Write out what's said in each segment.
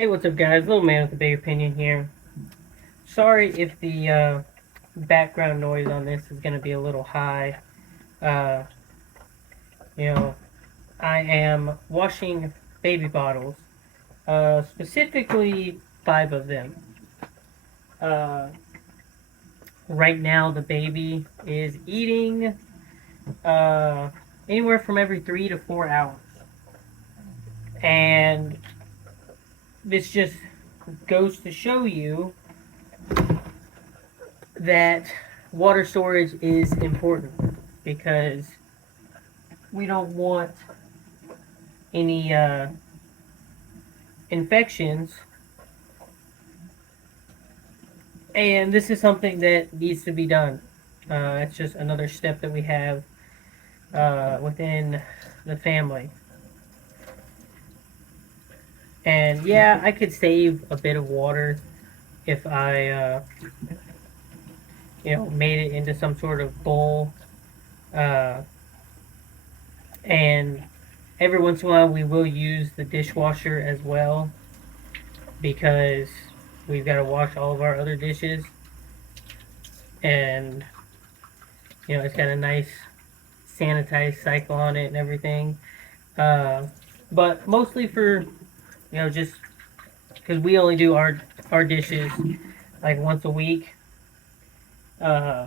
Hey, what's up, guys? Little man with a big opinion here. Sorry if the background noise on this is going to be a little high. Uh, you know, I am washing baby bottles, specifically 5 of them. Uh, right now, the baby is eating uh, anywhere from every 3 to 4 hours. And this just goes to show you that water storage is important because we don't want any infections, and this is something that needs to be done. It's just another step that we have within the family. And yeah, I could save a bit of water if I, made it into some sort of bowl. Uh, and every once in a while, we will use the dishwasher as well because we've got to wash all of our other dishes. And it's got a nice sanitized cycle on it and everything. Uh, but mostly for just because we only do our dishes like once a week. Uh,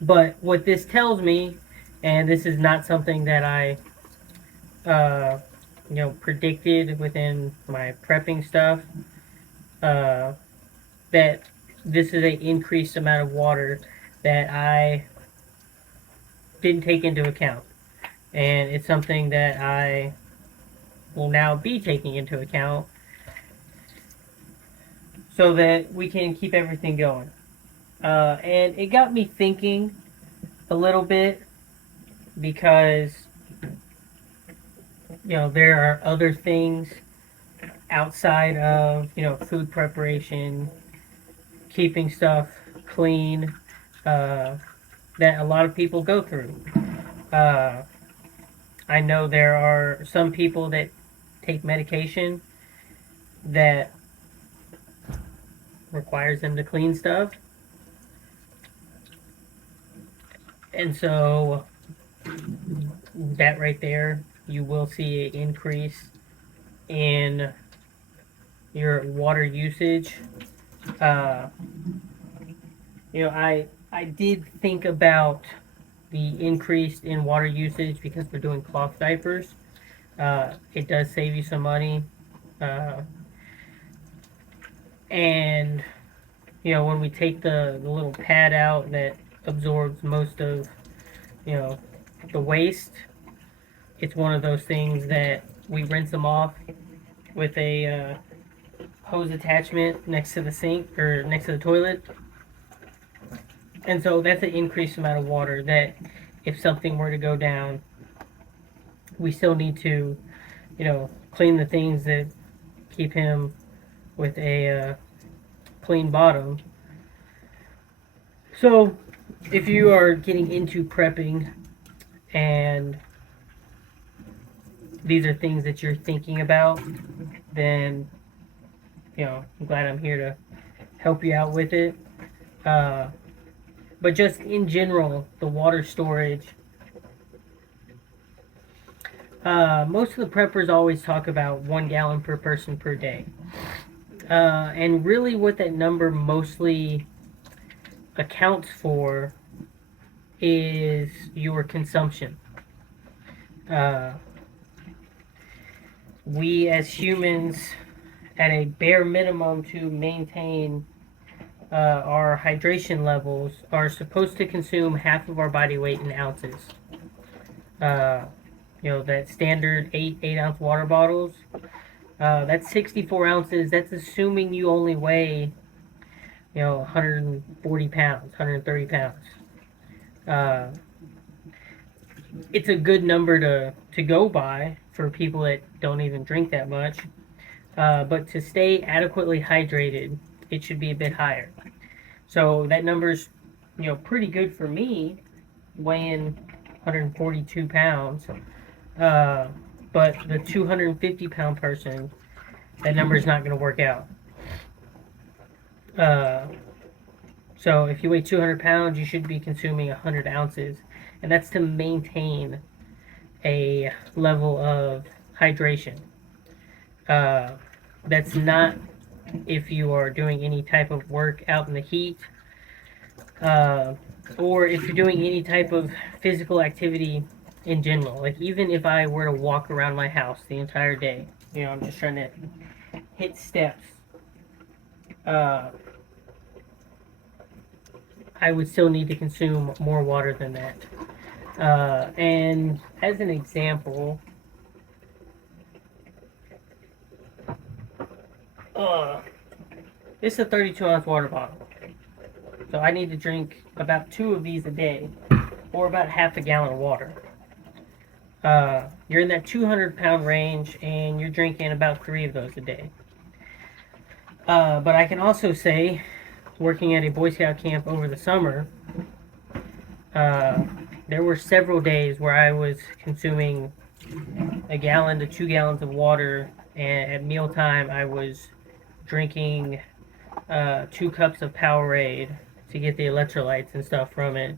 but what this tells me, and this is not something that I predicted within my prepping stuff, uh, that this is an increased amount of water that I didn't take into account. And it's something that I will now be taking into account so that we can keep everything going. And it got me thinking a little bit because, there are other things outside of, food preparation, keeping stuff clean, uh, that a lot of people go through. Uh, I know there are some people that take medication that requires them to clean stuff. And so that right there, you will see an increase in your water usage. Uh, I did think about the increase in water usage because we're doing cloth diapers. It does save you some money. Uh, and when we take the little pad out that absorbs most of you know the waste, it's one of those things that we rinse them off with a hose attachment next to the sink or next to the toilet. And so that's an increased amount of water that if something were to go down, we still need to clean the things that keep him with a clean bottom. So if you are getting into prepping and these are things that you're thinking about, then I'm glad I'm here to help you out with it. Uh, but just in general, the water storage. Most of the preppers always talk about 1 gallon per person per day. And really, what that number mostly accounts for is your consumption. Uh, we as humans, at a bare minimum to maintain our hydration levels, are supposed to consume half of our body weight in ounces. Uh, that standard 8 ounce water bottles. That's 64 ounces. That's assuming you only weigh 140 pounds, 130 pounds. Uh, it's a good number to go by for people that don't even drink that much. But to stay adequately hydrated, it should be a bit higher. So that number's pretty good for me, weighing 142 pounds. But the 250-pound person that number is not going to work out. So if you weigh 200 pounds, you should be consuming 100 ounces, and that's to maintain a level of hydration. That's not if you are doing any type of work out in the heat, uh, or if you're doing any type of physical activity in general. Like even if I were to walk around my house the entire day, I'm just trying to hit steps. Uh, I would still need to consume more water than that. And as an example, this is a 32-ounce water bottle. So I need to drink about 2 of these a day, or about half a gallon of water. You're in that 200-pound range, and you're drinking about 3 of those a day. But I can also say, working at a Boy Scout camp over the summer, there were several days where I was consuming a gallon to 2 gallons of water, and at mealtime I was drinking 2 cups of Powerade to get the electrolytes and stuff from it.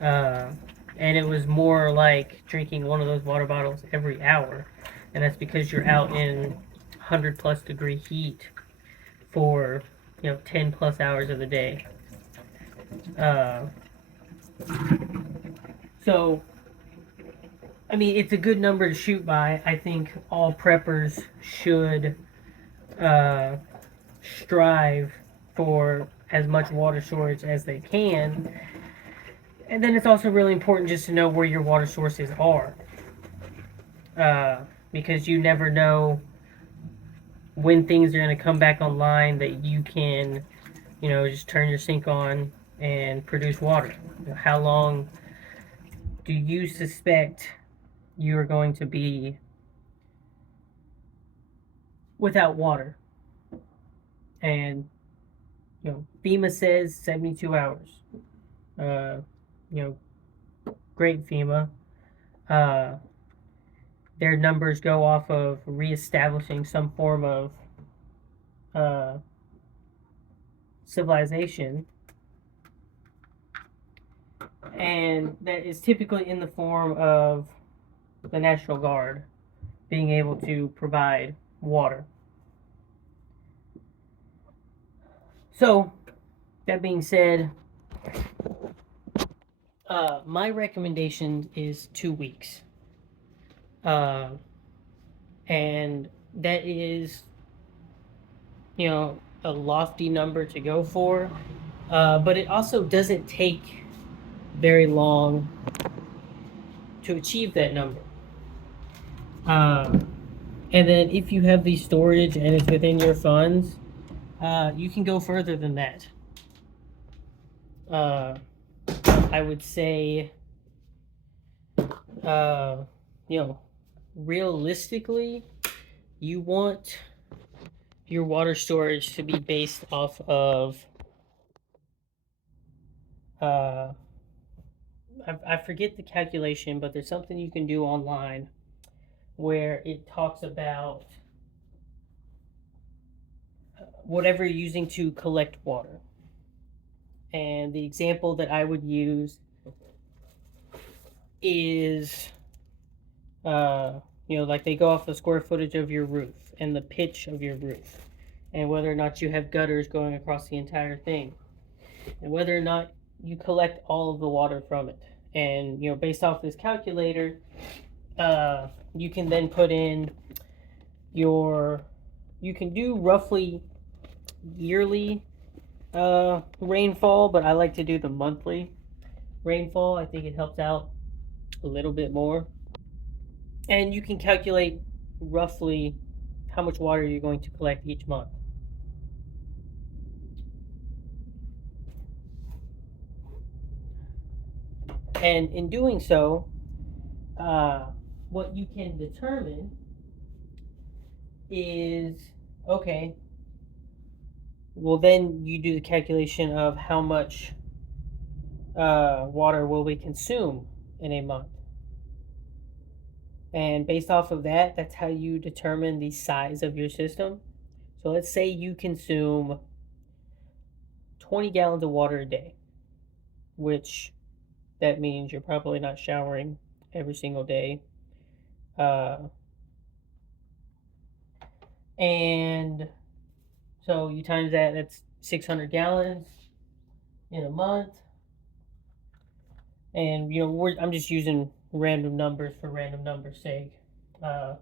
And it was more like drinking one of those water bottles every hour, and that's because you're out in 100+ degree heat for 10+ hours of the day. So I mean, it's a good number to shoot by. I think all preppers should strive for as much water storage as they can. And then it's also really important just to know where your water sources are. Because you never know when things are going to come back online that you can, just turn your sink on and produce water. How long do you suspect you are going to be without water? And FEMA says 72 hours. Great FEMA. Their numbers go off of reestablishing some form of civilization, and that is typically in the form of the National Guard being able to provide water. So, that being said, my recommendation is 2 weeks. And that is, a lofty number to go for. But it also doesn't take very long to achieve that number. And then if you have the storage and it's within your funds, you can go further than that. I would say, realistically, you want your water storage to be based off of, I forget the calculation, but there's something you can do online where it talks about whatever you're using to collect water. And the example that I would use is, like they go off the square footage of your roof and the pitch of your roof, and whether or not you have gutters going across the entire thing, and whether or not you collect all of the water from it. And based off this calculator, you can then put in you can do roughly yearly rainfall, but I like to do the monthly rainfall. I think it helps out a little bit more. And you can calculate roughly how much water you're going to collect each month. And in doing so, what you can determine is, okay, well then you do the calculation of how much water will we consume in a month. And based off of that, that's how you determine the size of your system. So let's say you consume 20 gallons of water a day, which that means you're probably not showering every single day. Uh, and so you times that, that's 600 gallons in a month. And, I'm just using random numbers for random numbers' sake. Uh,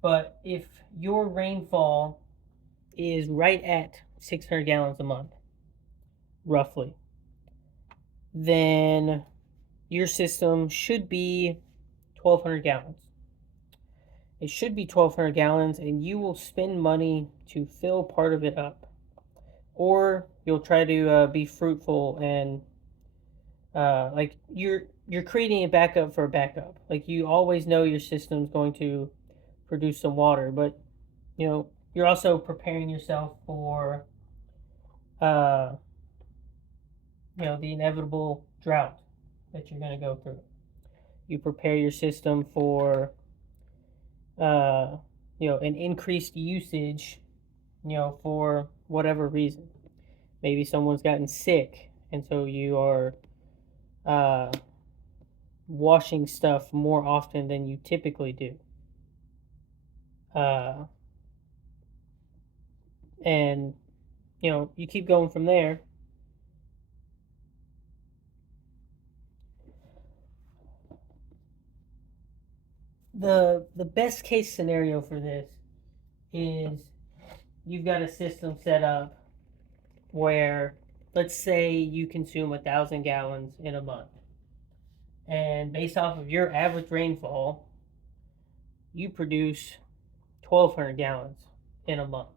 but if your rainfall is right at 600 gallons a month, roughly, then your system should be 1,200 gallons. It should be 1,200 gallons, and you will spend money to fill part of it up. Or you'll try to be fruitful and like you're creating a backup for a backup. Like you always know your system's going to produce some water, but you're also preparing yourself for uh, the inevitable drought that you're going to go through. You prepare your system for an increased usage, for whatever reason. Maybe someone's gotten sick, and so you are uh, washing stuff more often than you typically do. Uh, and you keep going from there. The best case scenario for this is you've got a system set up where, let's say you consume 1,000 gallons in a month, and based off of your average rainfall, you produce 1,200 gallons in a month.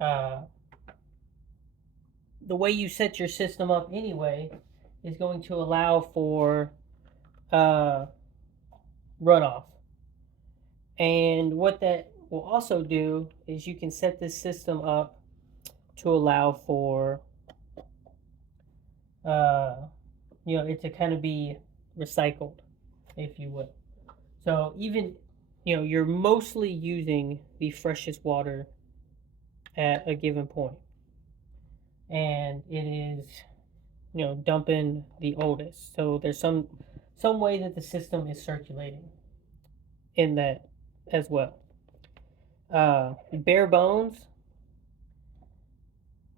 Uh, the way you set your system up anyway is going to allow for uh, runoff. And what that will also do is you can set this system up to allow for it to kind of be recycled, if you will. So even you're mostly using the freshest water at a given point, and it is dumping the oldest. So there's some way that the system is circulating in that as well. Bare bones,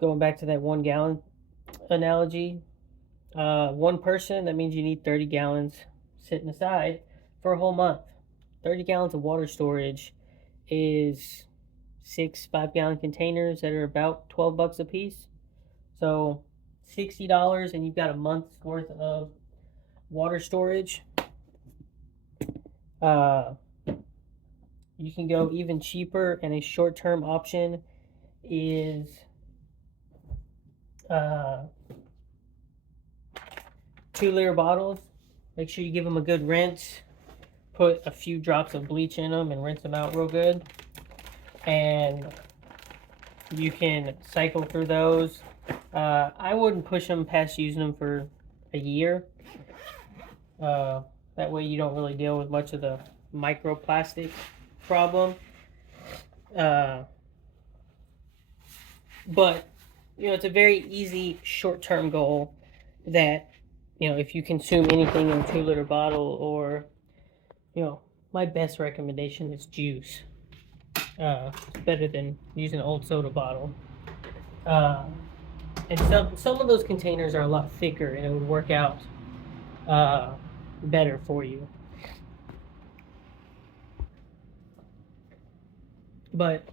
going back to that 1 gallon analogy, one person, that means you need 30 gallons sitting aside for a whole month. 30 gallons of water storage is 6 5-gallon containers that are about $12 a piece. So $60, and you've got a month's worth of water storage. You can go even cheaper, and a short-term option is 2-liter bottles. Make sure you give them a good rinse. Put a few drops of bleach in them and rinse them out real good. And you can cycle through those. I wouldn't push them past using them for a year. That way you don't really deal with much of the microplastic problem. But it's a very easy short-term goal that if you consume anything in a 2-liter bottle, or my best recommendation is juice. It's better than using an old soda bottle. And some of those containers are a lot thicker, and it would work out better for you. But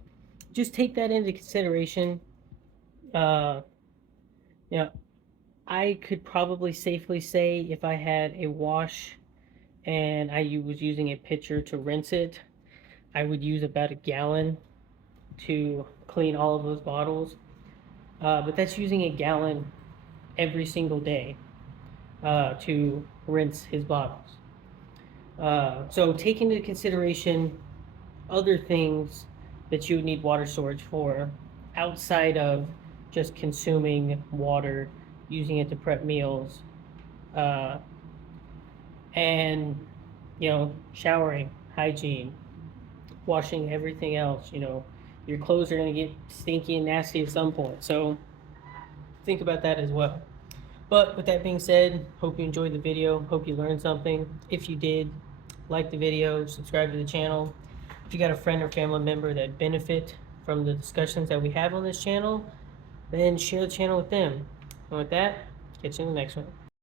just take that into consideration. I could probably safely say, if I had a wash and I was using a pitcher to rinse it, I would use about 1 gallon to clean all of those bottles. But that's using 1 gallon every single day to rinse his bottles. So take into consideration other things that you would need water storage for outside of just consuming water, using it to prep meals, And, showering, hygiene, washing everything else, your clothes are going to get stinky and nasty at some point. So think about that as well. But with that being said, hope you enjoyed the video. Hope you learned something. If you did, like the video, subscribe to the channel. If you got a friend or family member that benefit from the discussions that we have on this channel, then share the channel with them. And with that, catch you in the next one.